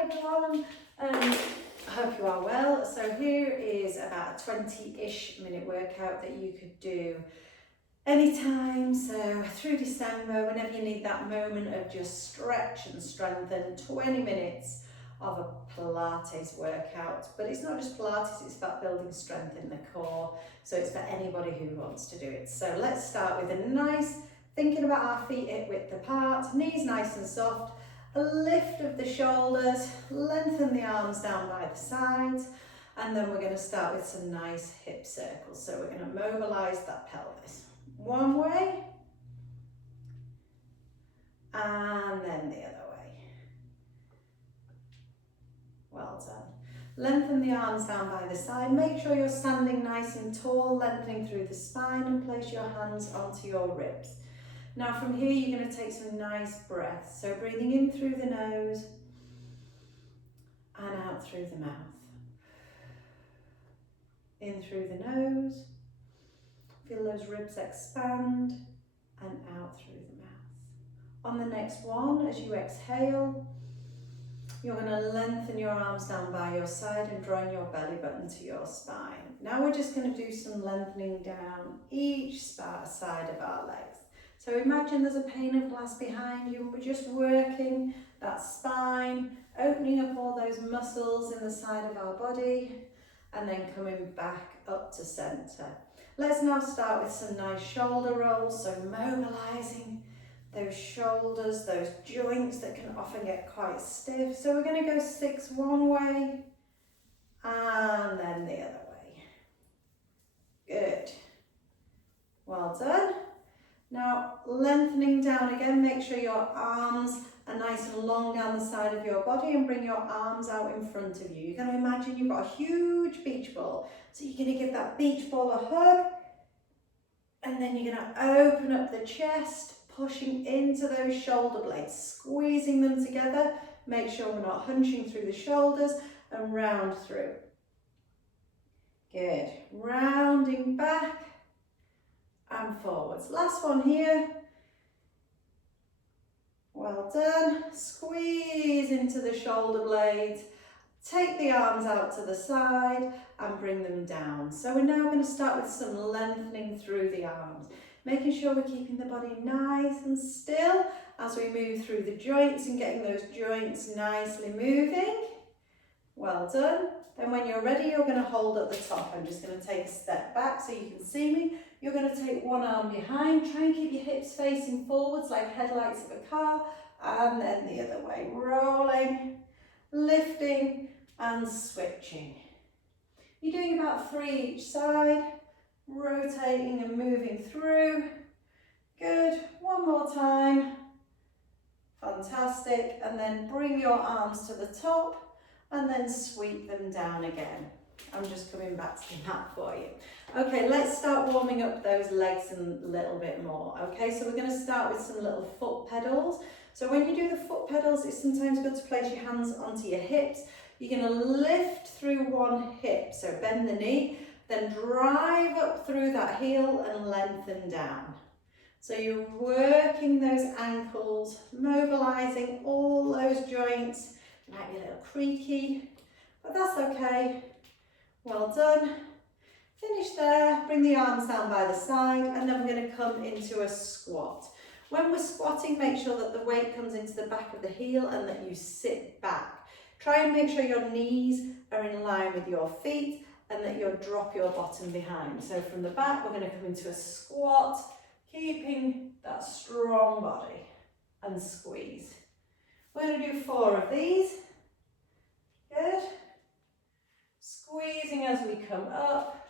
everyone, I hope you are well. So here is about a 20-ish minute workout that you could do anytime, so through December, whenever you need that moment of just stretch and strengthen. 20 minutes of a Pilates workout, but it's not just Pilates, it's about building strength in the core, so it's for anybody who wants to do it. So let's start with a nice, thinking about our feet hip width apart, knees nice and soft, a lift of the shoulders, lengthen the arms down by the sides, and then we're going to start with some nice hip circles. So we're going to mobilise that pelvis. One way, and then the other way. Well done. Lengthen the arms down by the side. Make sure you're standing nice and tall, lengthening through the spine, and place your hands onto your ribs. Now from here you're going to take some nice breaths. So breathing in through the nose and out through the mouth. In through the nose. Feel those ribs expand and out through the mouth. On the next one, as you exhale, you're going to lengthen your arms down by your side and drawing your belly button to your spine. Now we're just going to do some lengthening down each side of our legs. So imagine there's a pane of glass behind you and we're just working that spine, opening up all those muscles in the side of our body and then coming back up to centre. Let's now start with some nice shoulder rolls, so mobilising those shoulders, those joints that can often get quite stiff. So we're going to go 6 one way and then the other way. Good. Well done. Now lengthening down again, make sure your arms are nice and long down the side of your body and bring your arms out in front of you. You're going to imagine you've got a huge beach ball. So you're going to give that beach ball a hug and then you're going to open up the chest, pushing into those shoulder blades, squeezing them together. Make sure we're not hunching through the shoulders and round through. Good. Rounding back and forwards. Last one here. Well done. Squeeze into the shoulder blades. Take the arms out to the side and bring them down. So we're now going to start with some lengthening through the arms. Making sure we're keeping the body nice and still as we move through the joints and getting those joints nicely moving. Well done. Then when you're ready, you're going to hold at the top. I'm just going to take a step back so you can see me. You're going to take one arm behind. Try and keep your hips facing forwards like headlights of a car. And then the other way. Rolling, lifting and switching. You're doing about 3 each side. Rotating and moving through. Good. One more time. Fantastic. And then bring your arms to the top and then sweep them down again. I'm just coming back to the mat for you. Okay, let's start warming up those legs a little bit more. Okay, so we're going to start with some little foot pedals. So when you do the foot pedals, it's sometimes good to place your hands onto your hips. You're going to lift through one hip, so bend the knee, then drive up through that heel and lengthen down. So you're working those ankles, mobilising all those joints. It might be a little creaky, but that's okay. Well done. Finish there, bring the arms down by the side, and then we're going to come into a squat. When we're squatting, make sure that the weight comes into the back of the heel and that you sit back. Try and make sure your knees are in line with your feet and that you'll drop your bottom behind. So from the back, we're going to come into a squat, keeping that strong body and squeeze. We're going to do 4 of these. Good. Squeezing as we come up.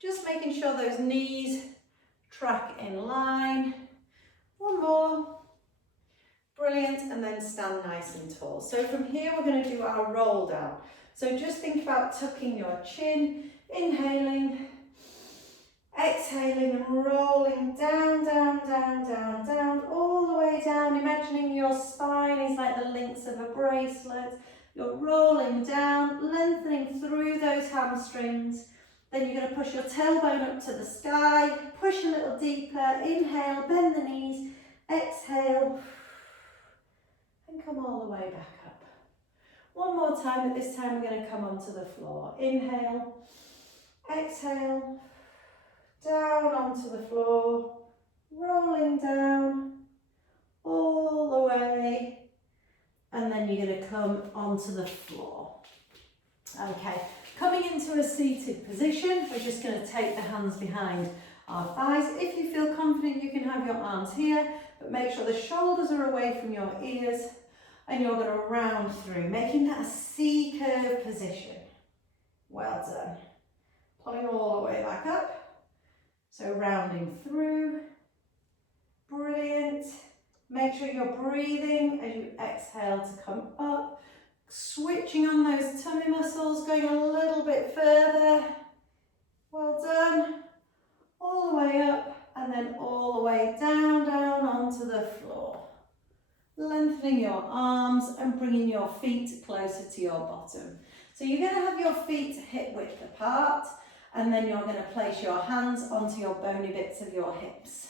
Just making sure those knees track in line. One more. Brilliant. And then stand nice and tall. So from here, we're going to do our roll down. So just think about tucking your chin, inhaling, exhaling and rolling down, down, down, down, down, all the way down. Imagining your spine is like the links of a bracelet. You're rolling down, lengthening through those hamstrings. Then you're going to push your tailbone up to the sky, push a little deeper, inhale, bend the knees, exhale, and come all the way back up. One more time, but this time we're going to come onto the floor. Inhale, exhale, down onto the floor, rolling down, all the way, and then you're going to come onto the floor. Okay, coming into a seated position, we're just going to take the hands behind our thighs. If you feel confident, you can have your arms here, but make sure the shoulders are away from your ears, and you're going to round through, making that a C-curve position. Well done. Pulling all the way back up, so rounding through. Brilliant. Make sure you're breathing as you exhale to come up, switching on those tummy muscles, going a little bit further. Well done. All the way up and then all the way down, down onto the floor. Lengthening your arms and bringing your feet closer to your bottom. So you're going to have your feet hip width apart, and then you're going to place your hands onto your bony bits of your hips.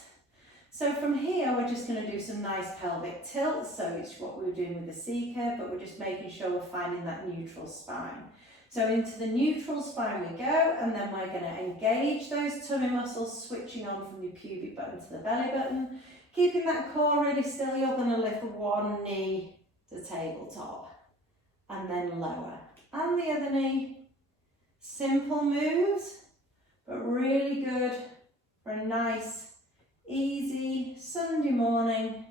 So from here, we're just going to do some nice pelvic tilt. So it's what we were doing with the C curve, but we're just making sure we're finding that neutral spine. So into the neutral spine we go, and then we're going to engage those tummy muscles, switching on from the pubic button to the belly button. Keeping that core really still, you're going to lift one knee to tabletop, and then lower. And the other knee. Simple moves, but really good for a nice, easy Sunday morning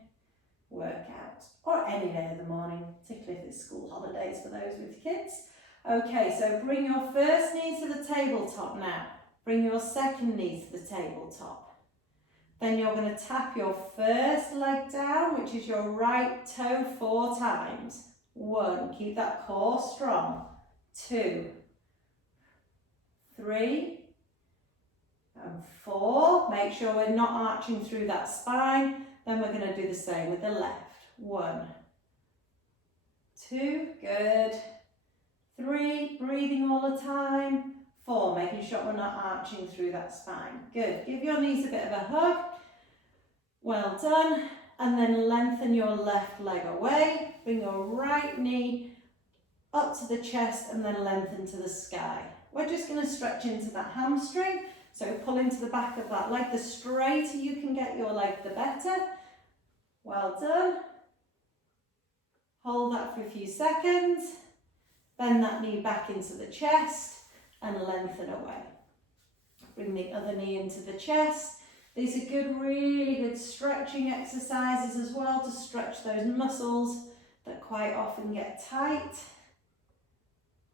workout, or any day of the morning, particularly if it's school holidays for those with kids. Okay, so bring your first knee to the tabletop now. Bring your second knee to the tabletop. Then you're going to tap your first leg down, which is your right toe 4 times. 1, keep that core strong. 2, 3, and 4. Make sure we're not arching through that spine. Then we're going to do the same with the left. 1, 2, good. 3, breathing all the time. 4, making sure we're not arching through that spine. Good. Give your knees a bit of a hug. Well done. And then lengthen your left leg away. Bring your right knee up to the chest and then lengthen to the sky. We're just going to stretch into that hamstring. So pull into the back of that leg. The straighter you can get your leg, the better. Well done. Hold that for a few seconds. Bend that knee back into the chest and lengthen away. Bring the other knee into the chest. These are good, really good stretching exercises as well to stretch those muscles that quite often get tight.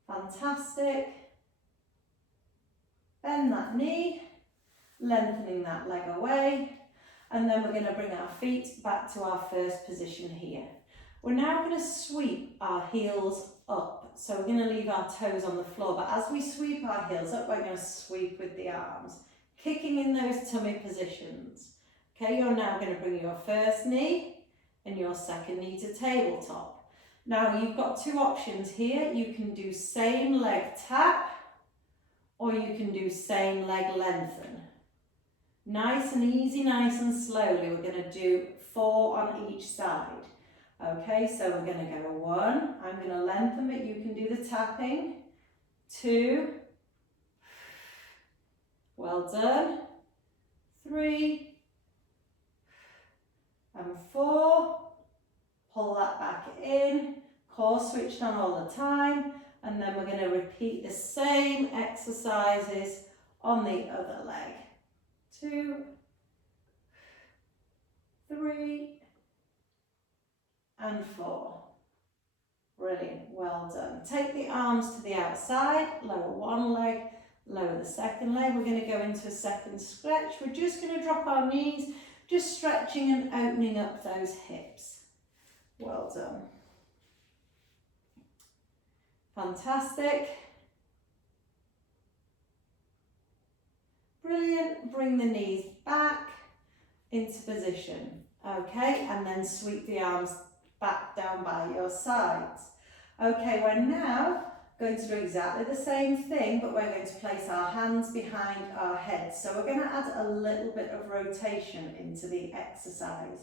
Fantastic. Bend that knee, lengthening that leg away, and then we're going to bring our feet back to our first position here. We're now going to sweep our heels up. So we're going to leave our toes on the floor, but as we sweep our heels up, we're going to sweep with the arms, kicking in those tummy positions. Okay, you're now going to bring your first knee and your second knee to tabletop. Now you've got 2 options here. You can do same leg tap, or you can do same leg lengthen. Nice and easy, nice and slowly. We're going to do 4 on each side. Okay, so we're going to go 1. I'm going to lengthen, but you can do the tapping. 2. Well done. 3. And 4. Pull that back in. Core switched on all the time. And then we're going to repeat the same exercises on the other leg. 2, 3, and 4. Brilliant, well done. Take the arms to the outside, lower one leg, lower the second leg. We're going to go into a second stretch. We're just going to drop our knees, just stretching and opening up those hips. Well done. Fantastic. Brilliant. Bring the knees back into position. Okay, and then sweep the arms back down by your sides. Okay, we're now going to do exactly the same thing, but we're going to place our hands behind our heads. So we're going to add a little bit of rotation into the exercise.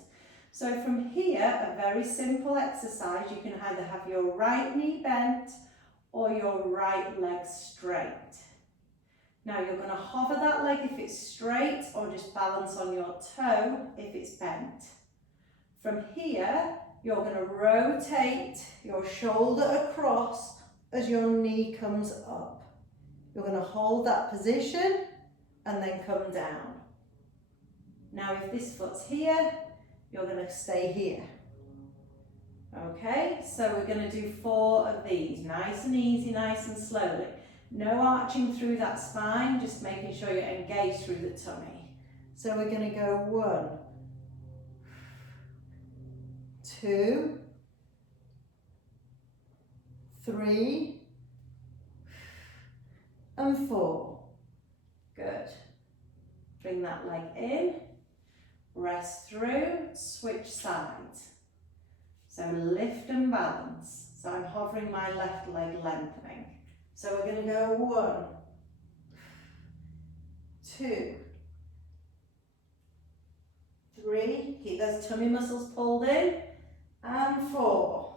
So from here, a very simple exercise, you can either have your right knee bent or your right leg straight. Now you're going to hover that leg if it's straight, or just balance on your toe if it's bent. From here, you're going to rotate your shoulder across as your knee comes up. You're going to hold that position and then come down. Now if this foot's here, you're going to stay here. Okay, so we're going to do 4 of these, nice and easy, nice and slowly. No arching through that spine, just making sure you're engaged through the tummy. So we're going to go 1, 2, 3, and 4. Good. Bring that leg in, rest through, switch sides. So lift and balance. So I'm hovering my left leg, lengthening. So we're going to go 1, 2, 3, keep those tummy muscles pulled in, and 4.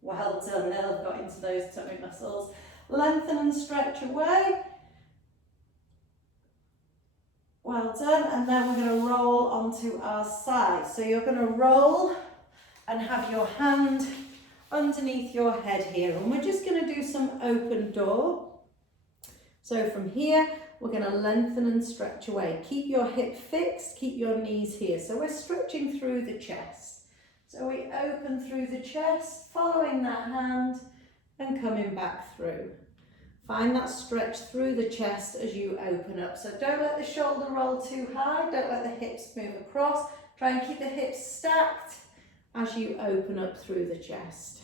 Well done, they'll have got into those tummy muscles. Lengthen and stretch away. Well done, and then we're going to roll onto our side. So you're going to roll and have your hand underneath your head here, and we're just going to do some open door. So from here, we're going to lengthen and stretch away. Keep your hip fixed, keep your knees here. So we're stretching through the chest. So we open through the chest, following that hand and coming back through. Find that stretch through the chest as you open up. So don't let the shoulder roll too high, don't let the hips move across. Try and keep the hips stacked as you open up through the chest.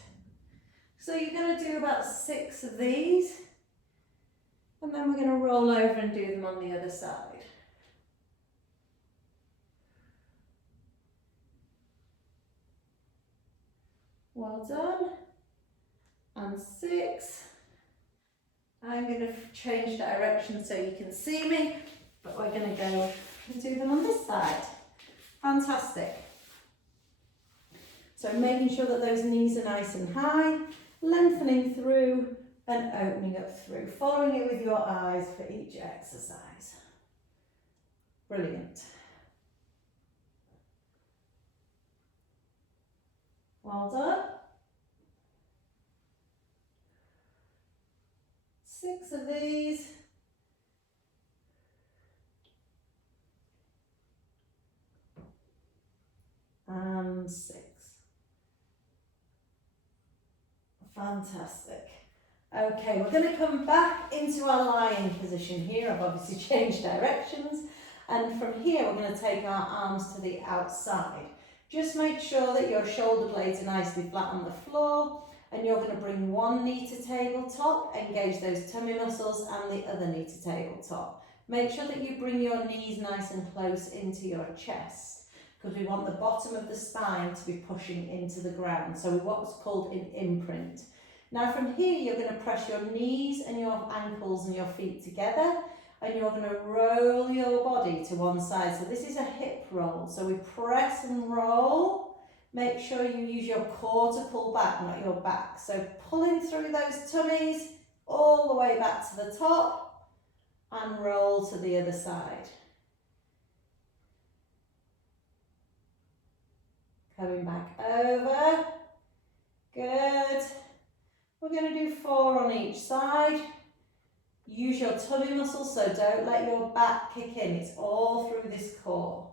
So you're going to do about 6 of these, and then we're going to roll over and do them on the other side. Well done. And 6. I'm going to change direction so you can see me, but we're going to go and do them on this side. Fantastic. So making sure that those knees are nice and high, lengthening through and opening up through, following it with your eyes for each exercise. Brilliant. Well done. 6 of these. And 6. Fantastic. Okay, we're going to come back into our lying position here. I've obviously changed directions. And from here, we're going to take our arms to the outside. Just make sure that your shoulder blades are nicely flat on the floor. And you're going to bring one knee to tabletop, engage those tummy muscles, and the other knee to tabletop. Make sure that you bring your knees nice and close into your chest, because we want the bottom of the spine to be pushing into the ground. So what's called an imprint. Now from here, you're going to press your knees and your ankles and your feet together, and you're going to roll your body to one side. So this is a hip roll. So we press and roll. Make sure you use your core to pull back, not your back. So pulling through those tummies all the way back to the top and roll to the other side. Coming back over. Good. We're going to do 4 on each side. Use your tummy muscles, so don't let your back kick in. It's all through this core.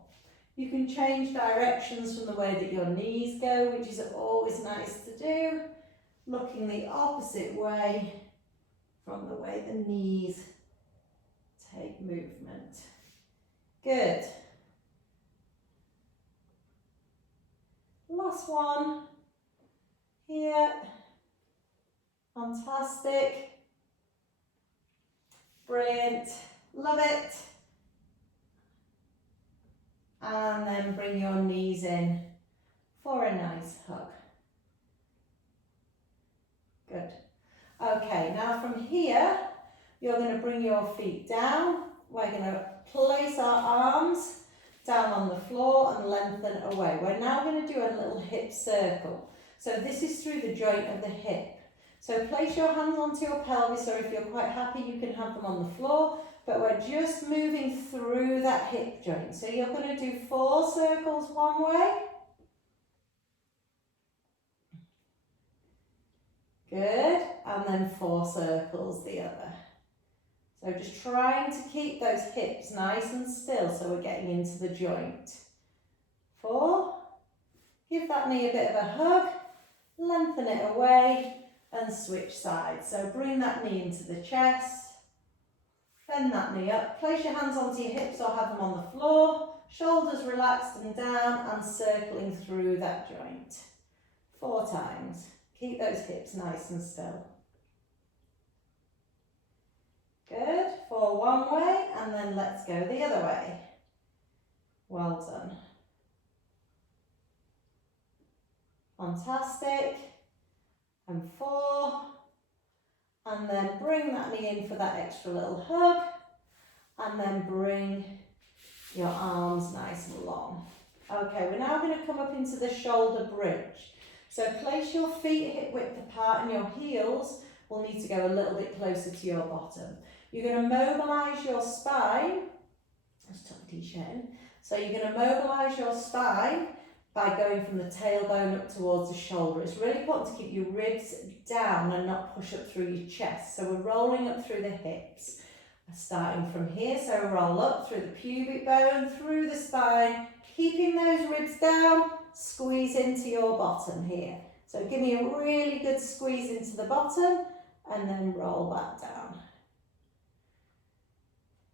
You can change directions from the way that your knees go, which is always nice to do. Looking the opposite way from the way the knees take movement. Good. Last one. Here. Fantastic. Brilliant. Love it. And then bring your knees in for a nice hug. Good. Okay, now from here, you're going to bring your feet down. We're going to place our arms down on the floor and lengthen away. We're now going to do a little hip circle. So this is through the joint of the hip. So place your hands onto your pelvis, or if you're quite happy you can have them on the floor, but we're just moving through that hip joint. So you're going to do 4 circles one way. Good, and then 4 circles the other. So just trying to keep those hips nice and still so we're getting into the joint. 4, give that knee a bit of a hug, lengthen it away and switch sides. So bring that knee into the chest, bend that knee up, place your hands onto your hips or have them on the floor, shoulders relaxed and down and circling through that joint. 4 times. Keep those hips nice and still. Good. 4 one way and then let's go the other way. Well done. Fantastic. And 4. And then bring that knee in for that extra little hug. And then bring your arms nice and long. Okay, we're now going to come up into the shoulder bridge. So place your feet hip width apart and your heels will need to go a little bit closer to your bottom. You're going to mobilise your spine. Let's tuck the t-shirt in. So you're going to mobilise your spine by going from the tailbone up towards the shoulder. It's really important to keep your ribs down and not push up through your chest. So we're rolling up through the hips. Starting from here, so roll up through the pubic bone, through the spine, keeping those ribs down, squeeze into your bottom here. So give me a really good squeeze into the bottom and then roll that down.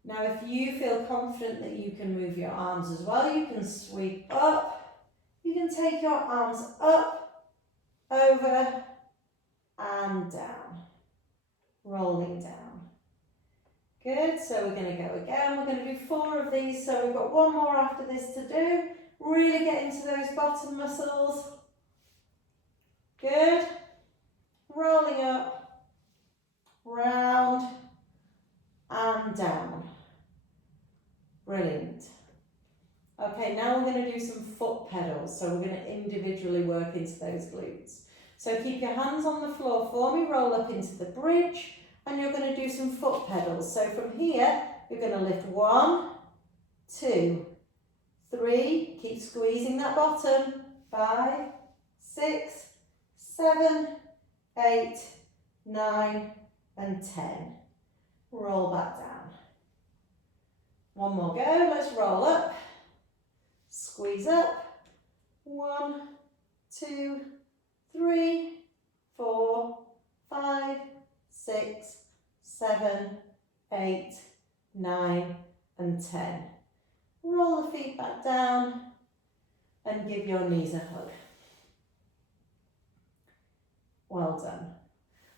Now if you feel confident that you can move your arms as well, you can sweep up, you can take your arms up, over and down, rolling down. Good, so we're going to go again. We're going to do 4 of these, so we've got 1 more after this to do. Really get into those bottom muscles. Good. Rolling up, round and down. Brilliant. Okay, now we're going to do some foot pedals, so we're going to individually work into those glutes. So keep your hands on the floor for me, roll up into the bridge. And you're going to do some foot pedals. So from here, you're going to lift 1, 2, 3. Keep squeezing that bottom. 5, 6, 7, 8, 9, and 10. Roll back down. 1 more go. Let's roll up. Squeeze up. 1, 2, 3, 4, 5, 6, 7, 8, 9, and 10. Roll the feet back down and give your knees a hug. Well done.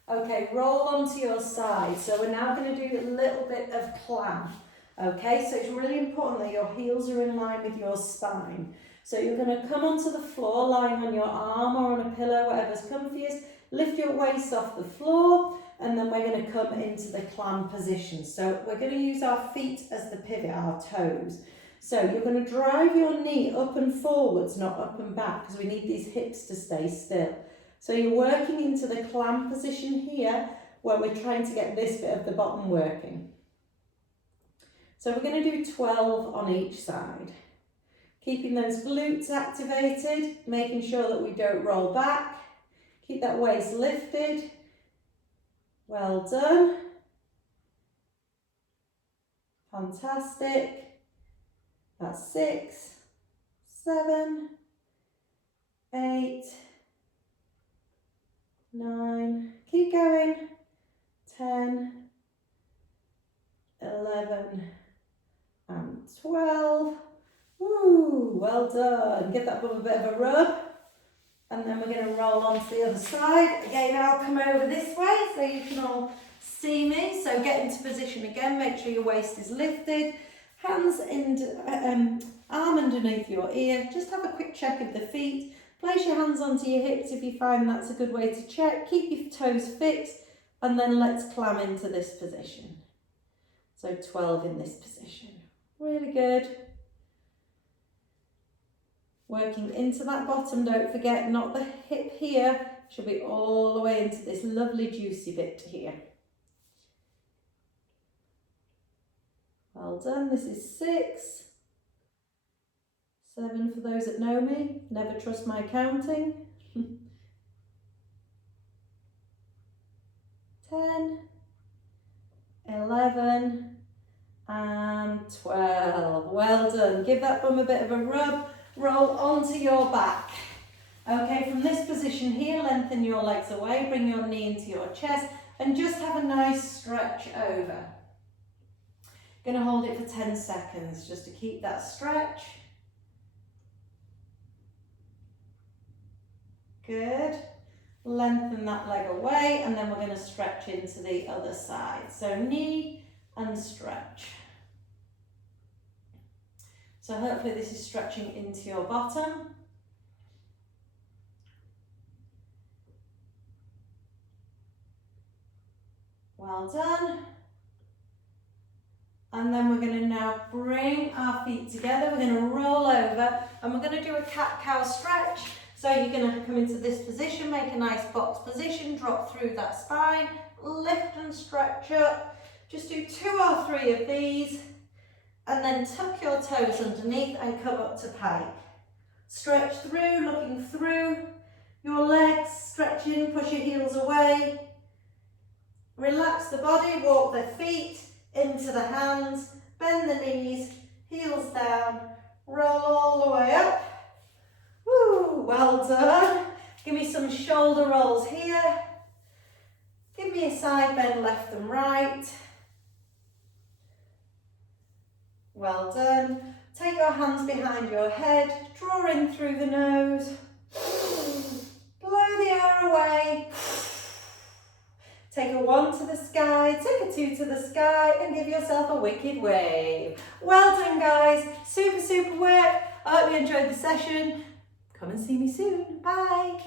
Okay, roll onto your side. So we're now going to do a little bit of clamp. Okay, so it's really important that your heels are in line with your spine. So you're going to come onto the floor, lying on your arm or on a pillow, whatever's comfiest. Lift your waist off the floor. And then we're going to come into the clam position. So we're going to use our feet as the pivot, our toes. So you're going to drive your knee up and forwards, not up and back, because we need these hips to stay still. So you're working into the clam position here, where we're trying to get this bit of the bottom working. So we're going to do 12 on each side. Keeping those glutes activated, making sure that we don't roll back. Keep that waist lifted. Well done. Fantastic. That's 6, 7, 8, 9. Keep going. 10, 11, and 12. Woo, well done. Give that bum a bit of a rub. And then we're going to roll on to the other side. Again, I'll come over this way so you can all see me. So get into position again. Make sure your waist is lifted. Hands in, arm underneath your ear. Just have a quick check of the feet. Place your hands onto your hips if you find that's a good way to check. Keep your toes fixed. And then let's clam into this position. So 12 in this position. Really good. Working into that bottom, don't forget, not the hip here, should be all the way into this lovely juicy bit here. Well done, this is 6, 7 for those that know me, never trust my counting. 10, 11 and 12. Well done. Give that bum a bit of a rub. Roll onto your back. Okay, from this position here, lengthen your legs away, bring your knee into your chest and just have a nice stretch over. Going to hold it for 10 seconds just to keep that stretch. Good. Lengthen that leg away and then we're going to stretch into the other side. So knee and stretch. So hopefully this is stretching into your bottom. Well done. And then we're going to now bring our feet together. We're going to roll over and we're going to do a cat-cow stretch. So you're going to come into this position, make a nice box position, drop through that spine, lift and stretch up. Just do 2 or 3 of these and then tuck your toes underneath and come up to pike. Stretch through, looking through your legs, stretch in, push your heels away. Relax the body, walk the feet into the hands, bend the knees, heels down, roll all the way up. Woo, well done. Give me some shoulder rolls here. Give me a side bend left and right. Well done. Take your hands behind your head, draw in through the nose. Blow the air away. Take a 1 to the sky, take a 2 to the sky and give yourself a wicked wave. Well done guys, super work. I hope you enjoyed the session. Come and see me soon, bye.